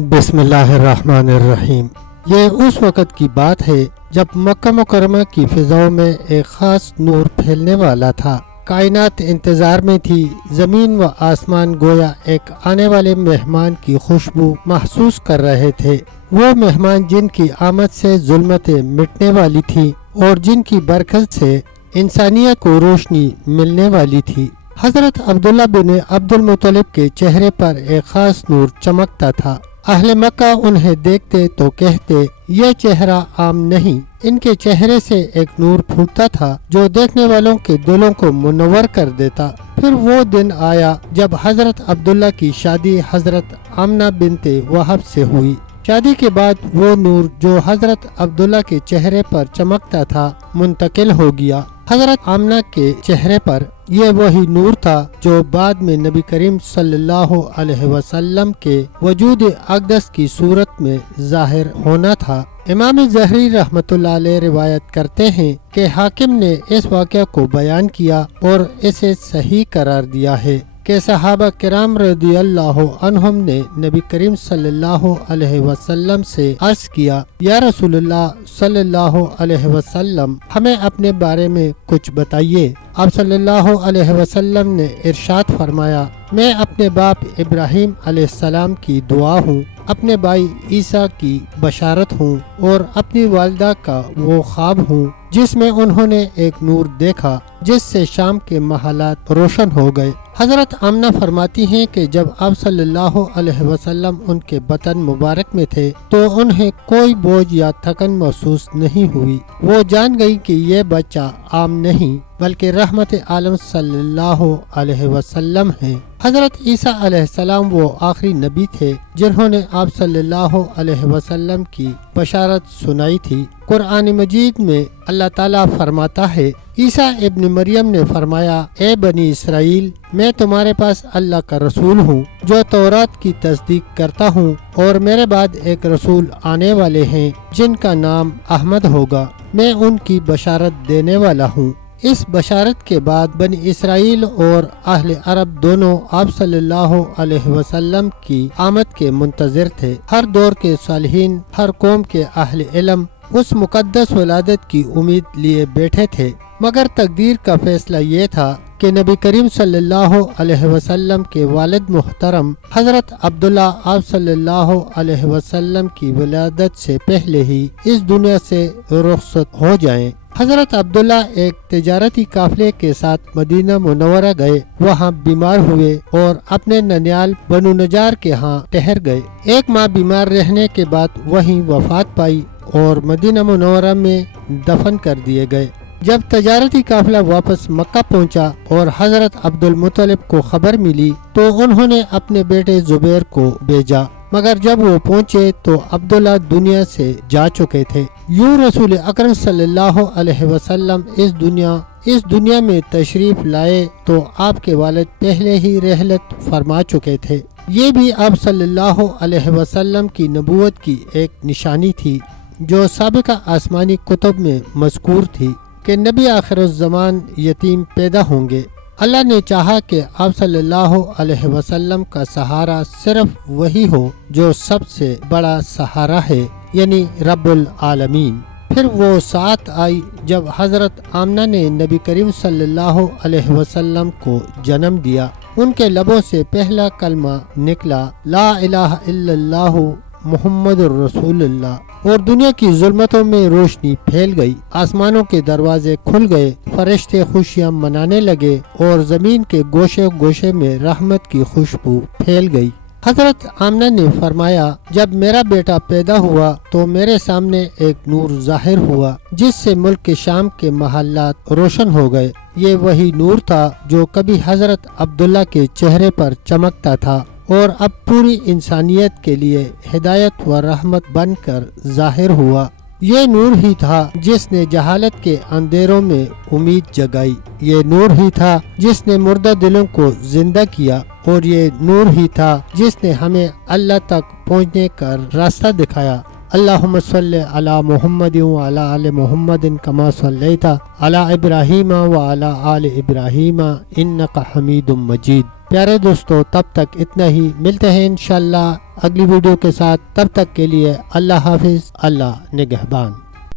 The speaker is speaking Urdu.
بسم اللہ الرحمن الرحیم۔ یہ اس وقت کی بات ہے جب مکہ مکرمہ کی فضاؤں میں ایک خاص نور پھیلنے والا تھا۔ کائنات انتظار میں تھی، زمین و آسمان گویا ایک آنے والے مہمان کی خوشبو محسوس کر رہے تھے۔ وہ مہمان جن کی آمد سے ظلمتیں مٹنے والی تھی اور جن کی برکت سے انسانیت کو روشنی ملنے والی تھی۔ حضرت عبداللہ بن عبد المطلب کے چہرے پر ایک خاص نور چمکتا تھا۔ اہل مکہ انہیں دیکھتے تو کہتے یہ چہرہ عام نہیں، ان کے چہرے سے ایک نور پھوٹتا تھا جو دیکھنے والوں کے دلوں کو منور کر دیتا۔ پھر وہ دن آیا جب حضرت عبداللہ کی شادی حضرت آمنہ بنت وہب سے ہوئی۔ شادی کے بعد وہ نور جو حضرت عبداللہ کے چہرے پر چمکتا تھا منتقل ہو گیا۔ حضرت آمنہ کے چہرے پر یہ وہی نور تھا جو بعد میں نبی کریم صلی اللہ علیہ وسلم کے وجود اقدس کی صورت میں ظاہر ہونا تھا۔ امام ظہری رحمۃ اللہ علیہ روایت کرتے ہیں کہ حاکم نے اس واقعہ کو بیان کیا اور اسے صحیح قرار دیا ہے کہ صحابہ کرام رضی اللہ عنہم نے نبی کریم صلی اللہ علیہ وسلم سے عرض کیا، یا رسول اللہ صلی اللہ علیہ وسلم، ہمیں اپنے بارے میں کچھ بتائیے۔ آپ صلی اللہ علیہ وسلم نے ارشاد فرمایا، میں اپنے باپ ابراہیم علیہ السلام کی دعا ہوں، اپنے بھائی عیسیٰ کی بشارت ہوں اور اپنی والدہ کا وہ خواب ہوں جس میں انہوں نے ایک نور دیکھا جس سے شام کے محلات روشن ہو گئے۔ حضرت آمنہ فرماتی ہیں کہ جب آپ صلی اللہ علیہ وسلم ان کے بطن مبارک میں تھے تو انہیں کوئی بوجھ یا تھکن محسوس نہیں ہوئی۔ وہ جان گئی کہ یہ بچہ عام نہیں بلکہ رحمت عالم صلی اللہ علیہ وسلم ہیں۔ حضرت عیسیٰ علیہ السلام وہ آخری نبی تھے جنہوں نے آپ صلی اللہ علیہ وسلم کی بشارت سنائی تھی۔ قرآن مجید میں اللہ تعالیٰ فرماتا ہے، عیسیٰ ابن مریم نے فرمایا، اے بنی اسرائیل، میں تمہارے پاس اللہ کا رسول ہوں جو تورات کی تصدیق کرتا ہوں، اور میرے بعد ایک رسول آنے والے ہیں جن کا نام احمد ہوگا، میں ان کی بشارت دینے والا ہوں۔ اس بشارت کے بعد بنی اسرائیل اور اہل عرب دونوں آپ صلی اللہ علیہ وسلم کی آمد کے منتظر تھے۔ ہر دور کے صالحین، ہر قوم کے اہل علم اس مقدس ولادت کی امید لیے بیٹھے تھے، مگر تقدیر کا فیصلہ یہ تھا کہ نبی کریم صلی اللہ علیہ وسلم کے والد محترم حضرت عبداللہ آپ صلی اللہ علیہ وسلم کی ولادت سے پہلے ہی اس دنیا سے رخصت ہو جائیں۔ حضرت عبداللہ ایک تجارتی قافلے کے ساتھ مدینہ منورہ گئے، وہاں بیمار ہوئے اور اپنے ننیال بنو نجار کے ہاں ٹھہر گئے۔ ایک ماہ بیمار رہنے کے بعد وہیں وفات پائی اور مدینہ منورہ میں دفن کر دیے گئے۔ جب تجارتی قافلہ واپس مکہ پہنچا اور حضرت عبد المطلب کو خبر ملی تو انہوں نے اپنے بیٹے زبیر کو بھیجا، مگر جب وہ پہنچے تو عبداللہ دنیا سے جا چکے تھے۔ یوں رسول اکرم صلی اللہ علیہ وسلم اس دنیا میں تشریف لائے تو آپ کے والد پہلے ہی رحلت فرما چکے تھے۔ یہ بھی آپ صلی اللہ علیہ وسلم کی نبوت کی ایک نشانی تھی جو سابقہ آسمانی کتب میں مذکور تھی کہ نبی آخر الزمان یتیم پیدا ہوں گے۔ اللہ نے چاہا کہ آپ صلی اللہ علیہ وسلم کا سہارا صرف وہی ہو جو سب سے بڑا سہارا ہے، یعنی رب العالمین۔ پھر وہ ساتھ آئی جب حضرت آمنہ نے نبی کریم صلی اللہ علیہ وسلم کو جنم دیا۔ ان کے لبوں سے پہلا کلمہ نکلا، لا الہ الا اللہ محمد الرسول اللہ، اور دنیا کی ظلمتوں میں روشنی پھیل گئی، آسمانوں کے دروازے کھل گئے، فرشتے خوشیاں منانے لگے اور زمین کے گوشے گوشے میں رحمت کی خوشبو پھیل گئی۔ حضرت آمنہ نے فرمایا، جب میرا بیٹا پیدا ہوا تو میرے سامنے ایک نور ظاہر ہوا جس سے ملک شام کے محلات روشن ہو گئے۔ یہ وہی نور تھا جو کبھی حضرت عبداللہ کے چہرے پر چمکتا تھا اور اب پوری انسانیت کے لیے ہدایت و رحمت بن کر ظاہر ہوا۔ یہ نور ہی تھا جس نے جہالت کے اندھیروں میں امید جگائی، یہ نور ہی تھا جس نے مردہ دلوں کو زندہ کیا، اور یہ نور ہی تھا جس نے ہمیں اللہ تک پہنچنے کا راستہ دکھایا۔ اللہم صلی علی محمد وعلی آل محمد کما صلیت علی ابراہیم وعلی آل ابراہیم انک حمید مجید۔ پیارے دوستو تب تک اتنا ہی، ملتے ہیں انشاءاللہ اگلی ویڈیو کے ساتھ، تب تک کے لیے اللہ حافظ، اللہ نگہبان۔